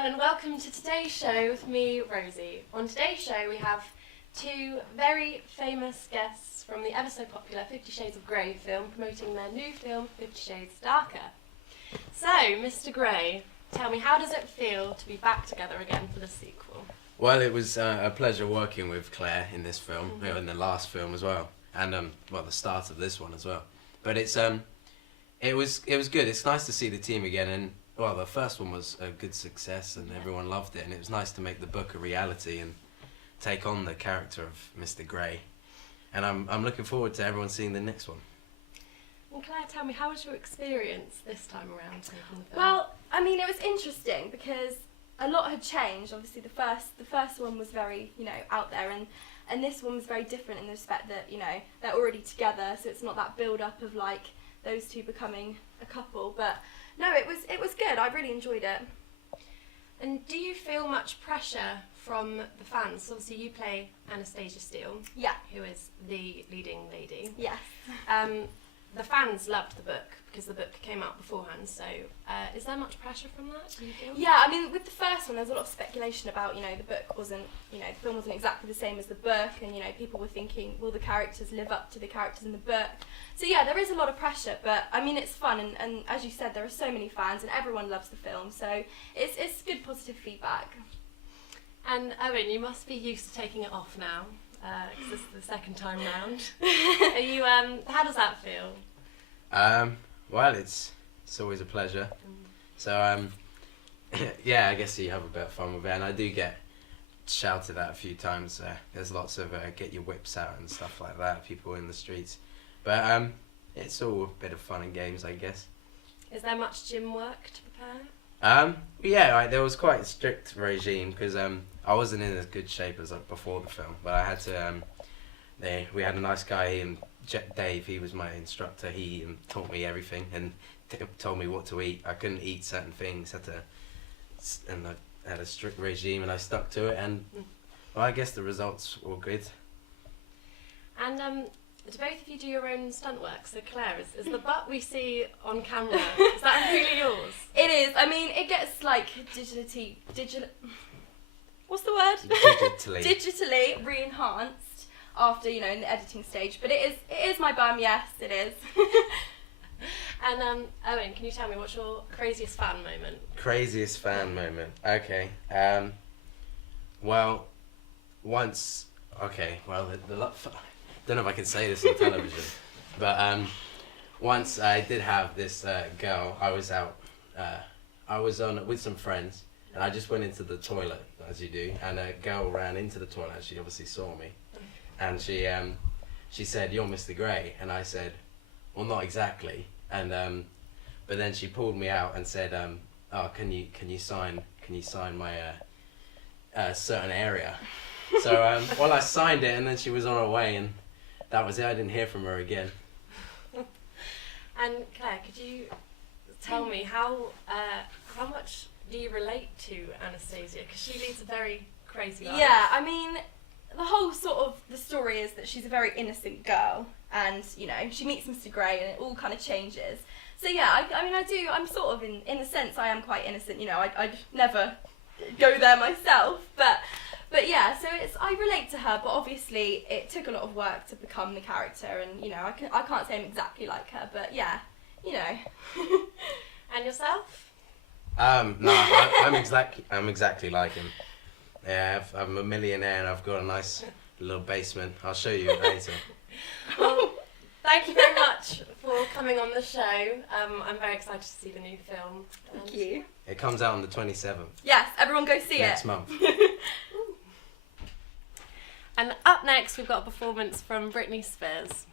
everyone, and welcome to today's show with me, Rosie. On today's show we have two very famous guests from the ever so popular 50 Shades of Grey film, promoting their new film 50 Shades Darker. So, Mr. Grey, tell me, how does it feel to be back together again for the sequel? Well, it was a pleasure working with Claire in this film, in the last film as well, and the start of this one as well. But it was good. It's nice to see the team again, and well, the first one was a good success, and everyone loved it, and it was nice to make the book a reality and take on the character of Mr. Grey. And I'm looking forward to everyone seeing the next one. And Claire, tell me, how was your experience this time around taking the film? Well, I mean, it was interesting because a lot had changed. Obviously, the first one was very, out there, and this one was very different in the respect that, they're already together, so it's not that build-up of, like, those two becoming a couple. But, no, it was good. I really enjoyed it. And do you feel much pressure from the fans? Obviously, you play Anastasia Steele, Yeah. who is the leading lady. Yes. The fans loved the book because the book came out beforehand, so is there much pressure from that, do you feel? Yeah, I mean, with the first one, there was a lot of speculation about, the book wasn't, the film wasn't exactly the same as the book, and, people were thinking, will the characters live up to the characters in the book? So, yeah, there is a lot of pressure, but, I mean, it's fun, and as you said, there are so many fans, and everyone loves the film, so it's good, positive feedback. And, Owen, you must be used to taking it off now, because this is the second time round. Are you, how does that feel? Well, it's always a pleasure. So, yeah, I guess you have a bit of fun with it, and I do get shouted at a few times. There's lots of get your whips out and stuff like that, people in the streets. But it's all a bit of fun and games, I guess. Is there much gym work to prepare? Yeah, there was quite a strict regime because I wasn't in as good shape as before the film, but I had to. We had a nice guy, Dave. He was my instructor. He taught me everything and told me what to eat. I couldn't eat certain things. And I had a strict regime, and I stuck to it. And well, I guess the results were good. And do both of you do your own stunt work? So Claire, is the butt we see on camera, is that really yours? It is. I mean, it gets, like, what's the word? Digitally. Digitally re-enhanced after, in the editing stage. But it is my bum, yes, it is. Mm. And Owen, can you tell me what's your craziest fan moment? Craziest fan moment. Okay. Well, once. Okay. Well, don't know if I can say this on television, but once I did have this girl. I was out. I was on with some friends, and I just went into the toilet, as you do, and a girl ran into the toilet. She obviously saw me, and she said, "You're Mr. Grey," and I said, "Well, not exactly." And but then she pulled me out and said, "Oh, can you sign my certain area?" So well, I signed it, and then she was on her way, and that was it. I didn't hear from her again. And Claire, could you tell me how much do you relate to Anastasia? Because she leads a very crazy life. Yeah, I mean, the whole sort of the story is that she's a very innocent girl, and she meets Mr. Grey, and it all kind of changes. So yeah, I mean, I'm sort of in a sense I am quite innocent. I'd never go there myself, but yeah, so I relate to her, but obviously it took a lot of work to become the character, and I can't say I'm exactly like her, but yeah, And yourself? No, I'm exactly like him. Yeah, I'm a millionaire, and I've got a nice little basement. I'll show you it later. Well, thank you very much for coming on the show. I'm very excited to see the new film. Thank you. It comes out on the 27th. Yes, everyone go see next it. month. And up next, we've got a performance from Britney Spears.